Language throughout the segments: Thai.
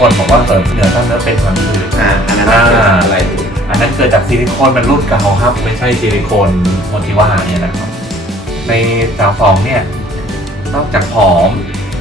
คนบอกว่าเสริมเหนือกล้ามเนื้อเป็นพังผืดอ่าอันนั้นอ่าเป็นอะไรดูอันนั้นเกิดจากซิลิโคนมันรุ่นเก่าครับ ไม่ใช่ซิลิโคนโมทิว่าเนี่ยนะครับ ในสาวสองเนี่ยนอกจากผอม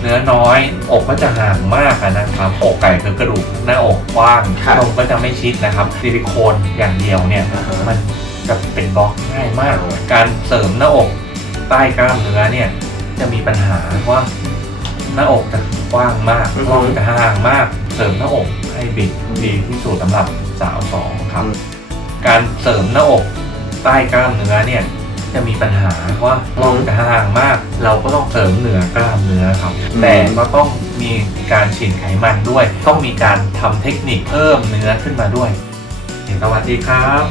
เนื้อน้อย อกก็จะห่างมากอะนะครับอกไก่คือกระดูกหน้าอกกว้างนมก็จะไม่ชิดนะครับซิลิโคนอย่างเดียวเนี่ยอ่าฮะมันจะเป็นบล็อกง่ายมาก การเสริมหน้าอกใต้กล้ามเนื้อเนี่ยจะมีปัญหาว่าหน้าอกจะกว้างมากอือฮึร่องจะห่างมาก เสริมหน้าอกให้บิดดีที่สุดสำหรับสาวสองครับ การเสริมหน้าอกใต้กล้ามเนื้อเนี่ยจะมีปัญหาว่าร่องจะห่างมาก เราก็ต้องเสริมเหนือกล้ามเนื้อครับอืมแต่ก็ต้องมีการฉีดไขมันด้วย ต้องมีการทำเทคนิคเพิ่มเนื้อขึ้นมาด้วยสวัสดีครับ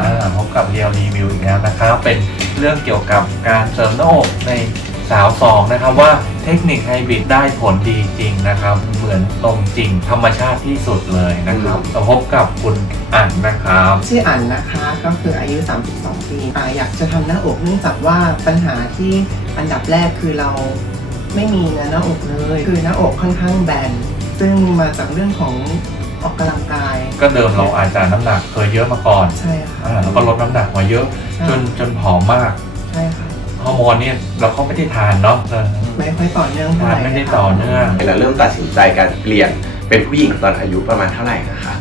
อ่าพบกับเรียวรีวิวอีกแล้วนะครับ เป็นเรื่องเกี่ยวกับการเสริมหน้าอกใน สาวสองนะครับว่าเทคนิคไฮบริดได้ผลดีจริงนะครับ เหมือนตรงจริงธรรมชาติที่สุดเลยนะครับเราพบกับคุณอั๋นนะครับ ชื่ออันนะคะก็คืออายุ 32 ปีอ่าอยากจะทำหน้าอกเนื่องจากว่าปัญหาที่อันดับแรกคือเราไม่มีเนื้อหน้าอกเลย คือหน้าอกค่อนข้างแบน ซึ่งมาจากเรื่องของออกกำลังกาย ก็เดิมเราอาจจะน้ำหนักเคยเยอะมาก่อน ใช่ค่ะอ่าแล้วก็ลดน้ำหนักมาเยอะใช่จนจนผอมมาก ใช่ค่ะฮ อร์โมนเนี่ยเราก็ไม่ได้ทานเนาะเออไม่ค่อยต่อเนื่องเท่าทานไหร่ไม่ได้ค่ะต่อเนื่อง เราเริ่มตัดสินใจการเปลี่ยนเป็นผู้หญิงตอนอายุประมาณเท่าไหร่นะคะ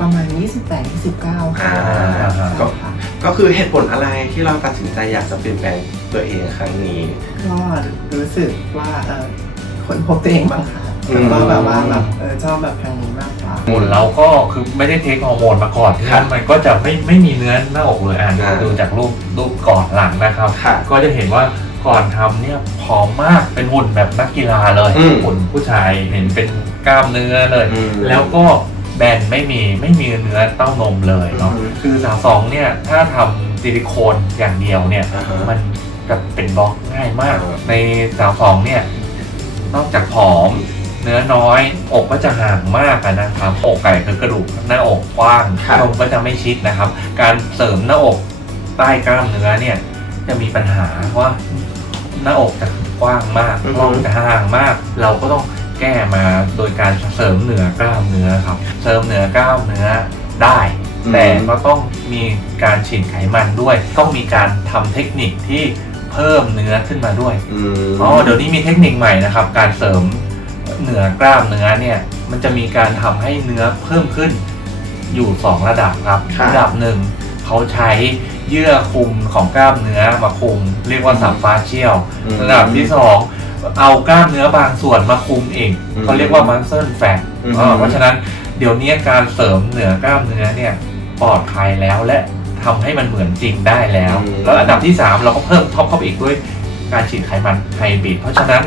ประมาณ 28 29ค่ะอ่าใช่ก็ค่ะก็คือเหตุผลอะไรที่เราตัดสินใจอยากจะเปลี่ยนแปลงตัวเองครั้งนี้ ก็รู้สึกว่าเออคนพบตัวเองบางค่ะอื แล้วมก็แบบว่าแบบเออชอบแบบทางนี้มากกว่าหุ่นเราก็คือไม่ได้เทคฮอร์โมนมาก่อนครับมันก็จะไม่ไม่มีเนื้อหน้าอกเลยอ่านอ่าดูจากรูปรูปก่อนหลังนะครับ ค่ะ ก็จะเห็นว่าก่อนทำเนี่ยผอมมากเป็นหุ่นแบบนักกีฬาเลยอืม หุ่นผู้ชายเห็นเป็นกล้ามเนื้อเลย อืม แล้วก็แบนไม่มีไม่มีเนื้อเต้านมเลยเนาะอืมคือสาวสองเนี่ยถ้าทำซิลิโคนอย่างเดียวเนี่ย อ่าฮะ มันจะเป็นบล็อกง่ายมากอ่าในสาวสองเนี่ย นอกจากผอม เนื้อน้อย อกก็จะห่างมากอะนะครับ อกไก่คือกระดูกหน้าอกกว้างครับ นมก็จะไม่ชิดนะครับ การเสริมหน้าอกใต้กล้ามเนื้อเนี่ยจะมีปัญหาว่าหน้าอกจะกว้างมากร่องจะห่างมาก เราก็ต้องแก้มาโดยการเสริมเหนือกล้ามเนื้อครับ เสริมเหนือกล้ามเนื้อได้อืมแต่ก็ต้องมีการฉีดไขมันด้วย ต้องมีการทำเทคนิคที่เพิ่มเนื้อขึ้นมาด้วยอืมอ๋อเดี๋ยวนี้มีเทคนิคใหม่นะครับ การเสริม เหนือกล้ามเนื้อเนี่ยมันจะมีการทำให้เนื้อเพิ่มขึ้นอยู่ 2 ระดับครับครับ ระดับหนึ่งเขาใช้เยื่อคุมของกล้ามเนื้อมาคุม เรียกว่าสัมฟาเชียลอืมระดับที่สองเอากล้ามเนื้อบางส่วนมาคุมเองอืมเขาเรียกว่ามั s เซิลแฟตอืมเพราะฉะนั้นเดี๋ยวนี้การเสริมเหนือกล้ามเนื้อเนี่ยปลอดภัยแล้วและทำให้มันเหมือนจริงได้แล้วอืมแล้วอันดับที่ 3 เราก็เพิ่มท็อปเข้าไปอีกด้วยการฉีดไขมันไฮบริดเพราะฉะนั้น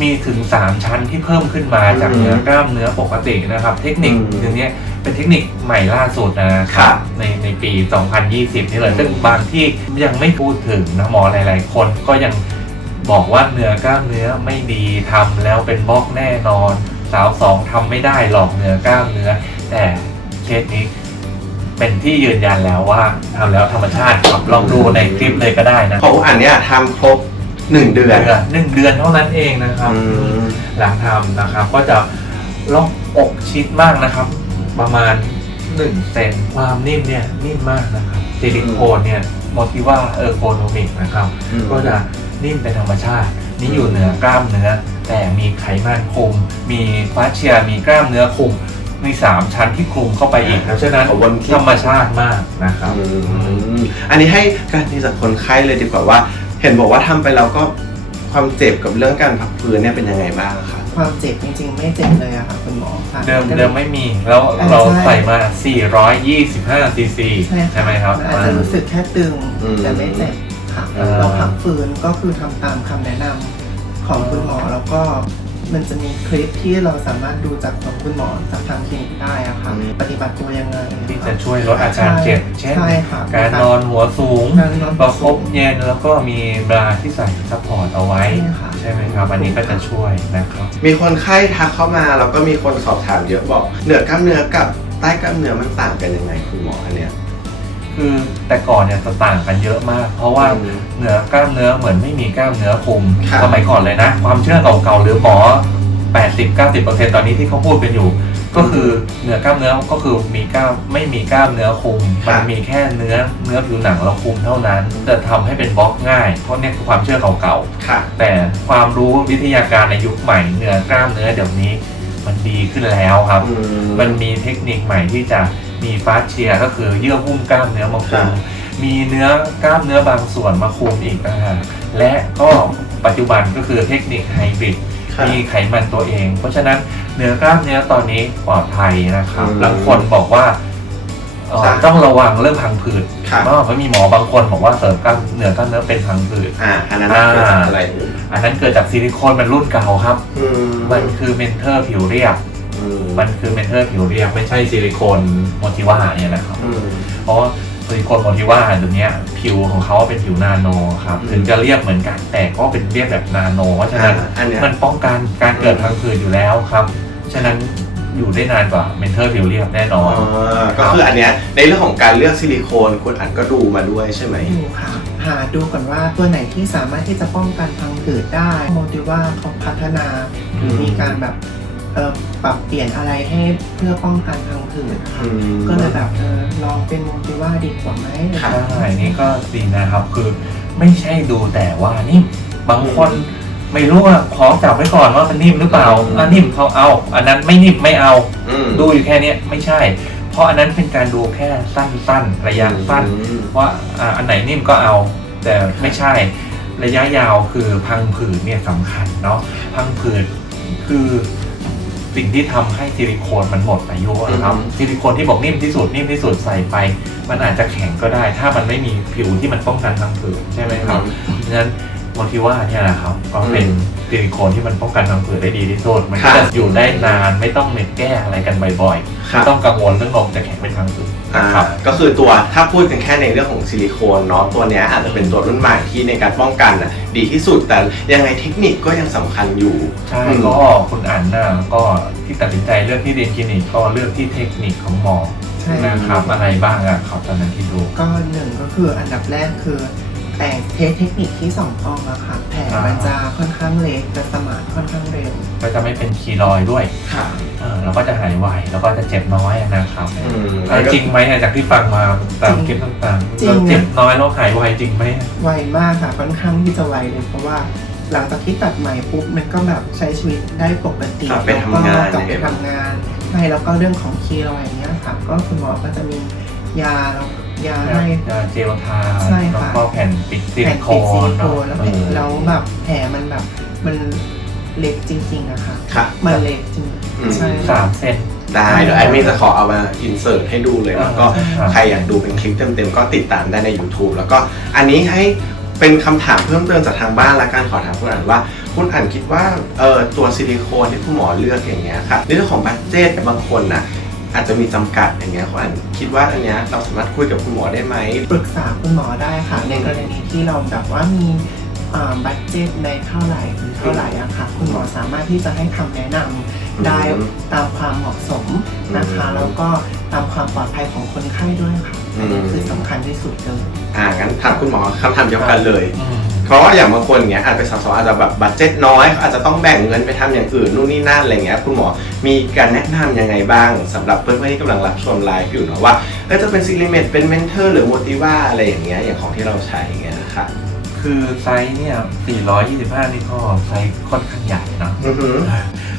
มีถึง 3 ชั้นที่เพิ่มขึ้นมาจากอืมเนื้อกล้ามเนื้อปกตินะครับ เทคนิคอืมตัวเนี้ยเป็นเทคนิคใหม่ล่าสุดนะครับในในปี 2020 นี่เลยอืมซึ่งบางที่ยังไม่พูดถึงนะหมอหลาย ๆ คนก็ยังบอกว่าเนื้อกล้ามเนื้อไม่ดีทำแล้วเป็นบล็อกแน่นอน สาวสองทำไม่ได้หรอกเนื้อกล้ามเนื้อ แต่เคสนี้เป็นที่ยืนยันแล้วว่าทำแล้วธรรมชาติครับลองดูในคลิปเลยก็ได้นะของอันเนี้ยทำครบ หนึ่งเดือนเดือน หนึ่งเดือนเท่านั้นเองนะครับ อืม หลังทำนะครับ ก็จะล่องอกชิดมากนะครับ ประมาณ1เซนความนิ่มเนี่ยนิ่มมากนะครับซิลิโคนเนี่ยโมทิว่าเออร์โกนมิกนะครับ อืม ก็จะนิ่มเป็นธรรมชาติ นี่อยู่เหนือกล้ามเนื้อ แต่มีไขมันคุม มีฟาสเชียมีกล้ามเนื้อคุม มีสามชั้นที่คลุมเข้าไปอีกเพราะฉะนั้นขอบนที่ ธรรมชาติมากนะครับ อืมอันนี้ให้การดีจากคนไข้เลยดีกว่าว่า เห็นบอกว่าทำไปแล้วก็ความเจ็บกับเรื่องการพักฟื้นเนี่ยเป็นยังไงบ้างคะ ความเจ็บจริงๆ ไม่เจ็บเลยอะค่ะคุณหมอค่ะ เดิมเดิมไม่มีแล้วอ่าเราใช่ ใส่มา 425 ซีซีใช่ค่ะใช่ไหมครับ อาจจะรู้สึกแค่ตึงอืม แต่ไม่เจ็บค่ะอ่า เราพักฟื้นก็คือทำตามคำแนะนำของคุณหมอแล้วก็ มันจะมีคลิปที่เราสามารถดูจากของคุณหมอจากทางคลินิกได้อะค่ะอืม ปฏิบัติตัวยังไงที่จะช่วยลดอาการเจ็บ เช่น ใช่ค่ะการนอนหัวสูง การนอนประคบเย็นแล้วก็มีบราที่ใส่ซัพพอร์ตเอาไว้ ใช่ค่ะ ใช่ไหมครับ อันนี้ก็จะช่วยนะครับ มีคนไข้ทักเข้ามาแล้วก็มีคนสอบถามเยอะบอกเหนือกล้ามเนื้อกับใต้กล้ามเนื้อมันต่างกันยังไงคุณหมออันเนี้ย คือแต่ก่อนเนี่ยจะต่างกันเยอะมาก เพราะว่าอืมเหนือกล้ามเนื้อเหมือนไม่มีกล้ามเนื้อคุมครับ สมัยก่อนเลยนะ ความเชื่อเก่าๆหรือหมอ 80-90%ตอนนี้ที่เขาพูดกันอยู่ ก็คือเหนือกล้ามเนื้อก็คือมีกล้ามไม่มีกล้ามเนื้อคุมครัมับนมีแค่เนื้อเนื้อผิวหนังเราคุมเท่านั้น จะทำให้เป็นบล็อกง่ายเพราะเนี่ยคือความเชื่อเก่าค่ะๆแต่ความรู้วิทยาการในยุคใหม่เนื้อกล้ามเนื้อเดี๋ยวนี้ มันดีขึ้นแล้วครับอืมมันมีเทคนิคใหม่ที่จะ มีฟาสเชียร์ก็คือเยื่อหุ้มกล้ามเนื้อมาคุครัมบมีเนื้อกล้ามเนื้อบางส่วนมาคุมอีกนะฮะและก็ปัจจุบันก็คือเทคนิคไฮบริดค่ะมีไขมันตัวเอง เพราะฉะนั้นเนื้อกล้ามเนื้อตอนนี้ปลอดภัยนะครับอืมบางคนบอกว่าเอ่อใช่ต้องระวังเรื่องพังผืดครับเพราะว่ามีหมอบางคนบอกว่าเสริมกล้ามเนื้อกล้ามเนื้อเป็นพังผืดอ่าอันนั้นเกิดจากอะไรเอ่ยอันนั้นเกิดจากซิลิโคนมันรุ่นเก่าครับอืมมันคือเมนเทอร์ผิวเรียบ อืมมันคือเมนเทอร์ผิวเรียบไม่ใช่ซิลิโคนโมทิว่าเนี่ยนะครับ อืม เพราะว่าซิลิโคนโมทิว่าตัวเนี้ยผิวของเขาเป็นผิวนาโนครับอืม ถึงจะเรียบเหมือนกันแต่ก็เป็นเรียบแบบนาโนเพราะฉะนั้นอ่าอันเนี้ย มันป้องกันการเกิดพังผืดอยู่แล้วครับ ฉะนั้นอยู่ได้นานกว่าเมนเทอร์ผิวเรียบแน่นอ๋ออนก็คืออันเนี้ยในเรื่องของการเลือกซิลิโคนคุณอันก็ดูมาด้วยใช่ไหมดูค่ะหาดูก่อนว่าตัวไหนที่สามารถที่จะป้องกันพังผืดได้โมติว่าเขาพัฒนาหรือมีการแบบ เอ่อปรับเปลี่ยนอะไรให้เพื่อป้องกันพังผืดค่ะอืมก็เลยแบบเออลองเป็นโมติว่าดีกว่าไหมครับใช่นี่ก็ดีนะครับคือไม่ใช่ดูแต่ว่านี่บางคนไม่รู้ว่าขอจับไว้ก่อนว่ามันนิ่มหรือเปล่าอืมอะนิ่มเขาเอา อันนั้นไม่นิ่มไม่เอา อืมดูอยู่แค่เนี้ยไม่ใช่ เพราะอันนั้นเป็นการดูแค่สั้นๆ ระยะสั้น อืม ว่าอ่าอันไหนนิ่มก็เอา แต่ไม่ใช่ ระยะยาวคือพังผืดเนี่ยสำคัญเนาะพังผืดคือ สิ่งที่ทำให้ซิลิโคนมันหมดอายุอะครับอืมซิลิโคนที่บอกนิ่มที่สุดนิ่มที่สุดใส่ไป มันอาจจะแข็งก็ได้ ถ้ามันไม่มีผิวที่มันป้องกันพังผืดใช่ไหมครับฉะนั้น โมทิว่าเนี่ยแหละครับก็เป็นซิลิโคนที่มันป้องกันพังผืดได้ดีที่สุดมันก็ครัจะบอยู่ได้นานไม่ต้องเม็ดแก้อะไรกันบ่อยๆครับไม่ต้องกังวลเรื่องนมจะแข็งเป็นพังผืดอ่านะครับก็คือตัวถ้าพูดกันแค่ในเรื่องของซิลิโคนเนาะตัวเนี้ยอาจจะเป็นตัวรุ่นใหม่ที่ในการป้องกันน่ะดีที่สุด แต่ยังไงเทคนิคก็ยังสำคัญอยู่ใช่อืมก็คุณอ่านน่ะก็ที่ตัดสินใจเลือกที่เรียนคลินิกก็เลือกที่เทคนิคของหมอใช่นะครับอะไรบ้างอะครับตอนนั้นที่ดูก็หนึ่งก็คืออันดับแรกคือ แต่งเทเทคนิคที่สองกล้องอะค่ะแผลอ่ามัมันจะค่อนข้างเล็กจะสมานค่อนข้างเร็ว ก็จะไม่เป็นคีรอยด์ด้วยค่ะ เออแล้วก็จะหายไวแล้วก็จะเจ็บน้อยนะครับอืมเออจริงไหมอะจากที่ฟังมาตามคลิปต่างๆจริง เราเจ็บน้อยแล้วหายไวจริงไหม ไวมากค่ะค่อนข้างที่จะไวเลยเพราะว่าหลังจากที่ตัดใหม่ปุ๊บมันก็แบบใช้ชีวิตได้ปกติกลับไปทำงาน แล้วก็กลับไปทำงานใช่แล้วก็เรื่องของคีโรอยด์เนี้ยค่ะ ก็คุณหมอก็จะมียาแล้ว ยาให้จะเจลทาใช่แล้วค่ะก็แผ่นปิดซิแผ่ลินโคติดซิลินโคนเนอะแล้วแผลแล้วแบบแผลมันแบบมันเล็กจริง ๆอะค่ะ ค่ะ มันเล็กจริงอืม ใช่สามเซน ได้เดี๋ยวแอดมินจะขอเอามาอินเสิร์ตให้ดูเลยแล้วก็อ่าใครอยากดูเป็นคลิปเต็มๆ ก็ติดตามได้ใน YouTube แล้วก็อันนี้ให้เป็นคำถามเพิ่มเติมจากทางบ้านและการขอถามคุณอันว่า คุณอันคิดว่าเออตัวซิลิโคนที่คุณหมอเลือกอย่างเงี้ยค่ะในเรื่องของบัตเจตบางคนน่ะ อาจจะมีจำกัดอย่างเงี้ยคุณอันคิดว่าอันเนี้ยเราสามารถคุยกับคุณหมอได้ไหมปรึกษาคุณหมอได้ค่ะ ในกรณีที่เราแบบว่ามีบัตเจ็ตในเท่าไหร่หรือเท่าไหร่อะค่ะคุณหมอสามารถที่จะให้คำแนะนำได้อืมตามความเหมาะสมนะคะอืมแล้วก็ตามความปลอดภัยของคนไข้ด้วยค่ะอืมอันนี้คือสำคัญที่สุดเลยอ่างั้นถามคุณหมอคำถามเดียวกันเลยอืมเพ ราะว่าอย่างบางคนเงี้ยอาจจะสาวๆอาจจะแบบบัตเจ็ตน้อยอาจจะต้องแบ่งเงินไปทำอย่างอื่นนู่นนี่นั่นอะไรเงี้ยคุณหมอมีการแนะนำยังไงบ้างสำหรับเพื่อนๆที่กำลังรับชมไลฟ์อยู่เนาะว่าเออจะเป็นซิลิเมตเป็นเมนเทอร์หรือโมติว่าอะไรอย่างเงี้ยอย่างของที่เราใช้อย่างเงี้ยนะคะคือไซส์เนี่ย 425 นี่ก็ไซส์ค่อนข้างใหญ่นะอือหือ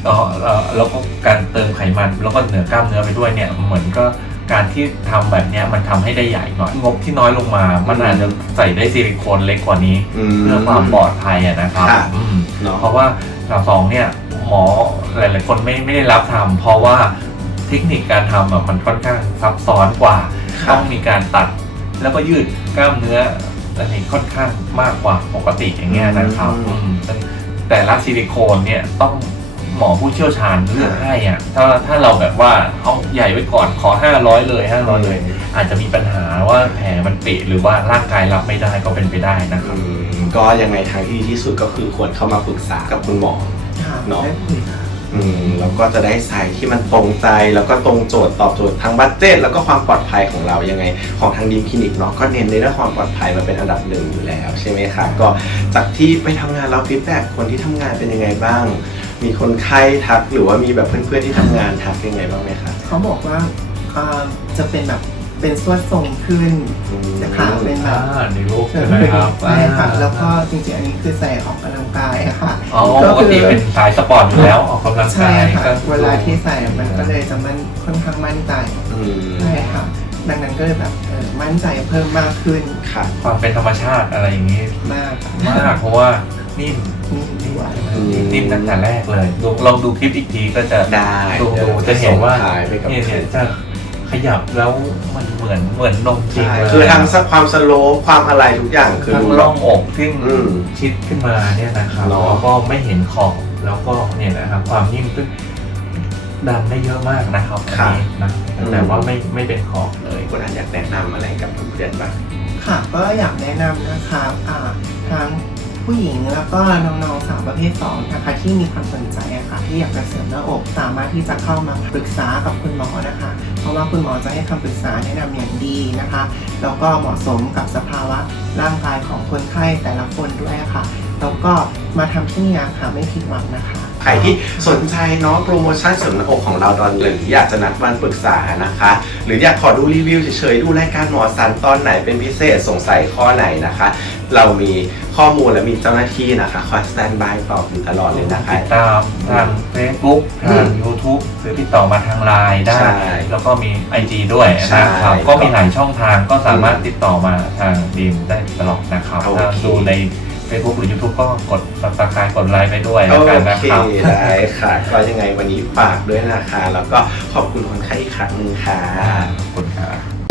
แล้วเอ่อแล้วก็การเติมไขมันแล้วก็เหนือกล้ามเนื้อไปด้วยเนี่ยเหมือนก็ การที่ทำแบบเนี้ยมันทำให้ได้ใหญ่หน่อยงบที่น้อยลงมา มันอาจจะใส่ได้ซิลิโคนเล็กกว่านี้ เพื่อความปลอดภัยอะนะครับค่ะอืมเนาะเพราะว่าสาวสองเนี่ยหมอหลาย ๆ คนไม่ไม่ได้รับทำเพราะว่าเทคนิคการทำอะมันค่อนข้างซับซ้อนกว่าครับต้องมีการตัด แล้วก็ยืดกล้ามเนื้ออันนี้ค่อนข้างมากกว่าปกติอย่างเงี้ยนะครับอืมอืมซึ่งแต่ละซิลิโคนเนี่ยต้อง หมอผู้เชี่ยวชาญเลือกให้อะถ้าถ้าเราแบบว่าเอาใหญ่ไว้ก่อนขอ 500 เลย 500 เลย อาจจะมีปัญหาว่าแผลมันปิหรือว่าร่างกายรับไม่ได้ก็เป็นไปได้นะครับอืมก็ยังไงทางที่ดีที่สุดก็คือควรเข้ามาปรึกษากับคุณหมอค่ะเนาะได้คุยค่ะอืมแล้วก็จะได้ไซส์ที่มันตรงใจแล้วก็ตรงโจทย์ตอบโจทย์ทั้งบัตเจตแล้วก็ความปลอดภัยของเรายังไง ของทางดีมคลินิกเนาะก็เน้นในเรื่องความปลอดภัยมาเป็นอันดับหนึ่งอยู่แล้วใช่ไหมคะก็จากที่ไปทำงานเราฟีดแบ็กคนที่ทำงานเป็นยังไงบ้าง มีคนไข้ทักหรือว่ามีแบบเพื่อนๆที่ทำงานทักยังไงบ้างไหมคะเขาบอกว่าเอ่อจะเป็นแบบเป็นสวดทรงขึ้นอืมจะขาเป็นแบบอ่าในรูปใช่ไหมครับใช่ค่ะแล้วก็จริงๆอันนี้คือใส่ออกกำลังกายอะค่ะ อ๋อก็ปกติเป็นสายสปอร์ตอยู่แล้วออกกำลังใช่กายค่ะ ก็เวลาที่ใส่มันก็เลยจะมันค่อนข้างมั่นใจอืมใช่ค่ะ ดังนั้นก็เลยแบบเออมั่นใจเพิ่มมากขึ้นค่ะ ความเป็นธรรมชาติอะไรอย่างนี้ มากค่ะ มากเพราะว่า นิ่มนี่ด้วยอืมนิ่มตั้งแต่แรกเลยลองลองดูคลิปอีกทีก็จะได้ดูดูจะเห็นว่าส่งท้ายไปกับเนี่ยเนี่ยจะขยับแล้วมันเหมือนเหมือนนมจริงใช่เลยคือทั้งความสโลปความอะไรทุกอย่างคือทั้งดูร่องอกที่อืมชิดขึ้นมาเนี่ยนะครับเนอะแล้วก็ไม่เห็นขอบแล้วก็เนี่ยนะครับความนิ่มซึ่งดันได้เยอะมากนะครับอันนี้นะแต่ว่าไม่ไม่เป็นขอบเลยคุณอันอยากแนะนำอะไรกับเพื่อนๆบ้างค่ะก็อยากแนะนำนะคะอ่าทั้ง ผู้หญิงแล้วก็น้องๆสาวประเภท2นะคะที่มีความสนใจอะค่ะที่อยากจะเสริมหน้าอกสามารถที่จะเข้ามาปรึกษากับคุณหมอนะคะ เพราะว่าคุณหมอจะให้คำปรึกษาแนะนำอย่างดีนะคะแล้วก็เหมาะสมกับสภาวะร่างกายของคนไข้แต่ละคนด้วยค่ะแล้วก็มาทำที่นี่ค่ะไม่ผิดหวังนะคะใครที่สนใจเนาะโปรโมชั่นเสริมหน้าอกของเราตอนหรืออยากจะนัดวันปรึกษานะคะ หรืออยากขอดูรีวิวเฉยๆดูรายการหมอสันตอนไหนเป็นพิเศษสงสัยข้อไหนนะคะ เรามีข้อมูลและมีเจ้าหน้าที่นะคะคอยสแตนบายตอบอยู่ตลอดเลยนะคะ ติดตามทาง Facebook ทาง YouTube หรือติดต่อมาทางไลน์ได้ ใช่แล้วก็มี IG ด้วยใช่นะครับก็มีหลายช่องทางก็สามารถติดต่อมาทางดีมได้ตลอดนะครับโอเค ถ้าดูใน Facebook หรือ YouTube ก็กด subscribe กดไลค์ไปด้วยโอแล้วกันนะเคครับ ได้ค่ะ ก็ยังไงวันนี้ฝากด้วยนะคะ แล้วก็ขอบคุณคนไข้อีกครั้งหนึ่งค่ะ ขอบคุณครับ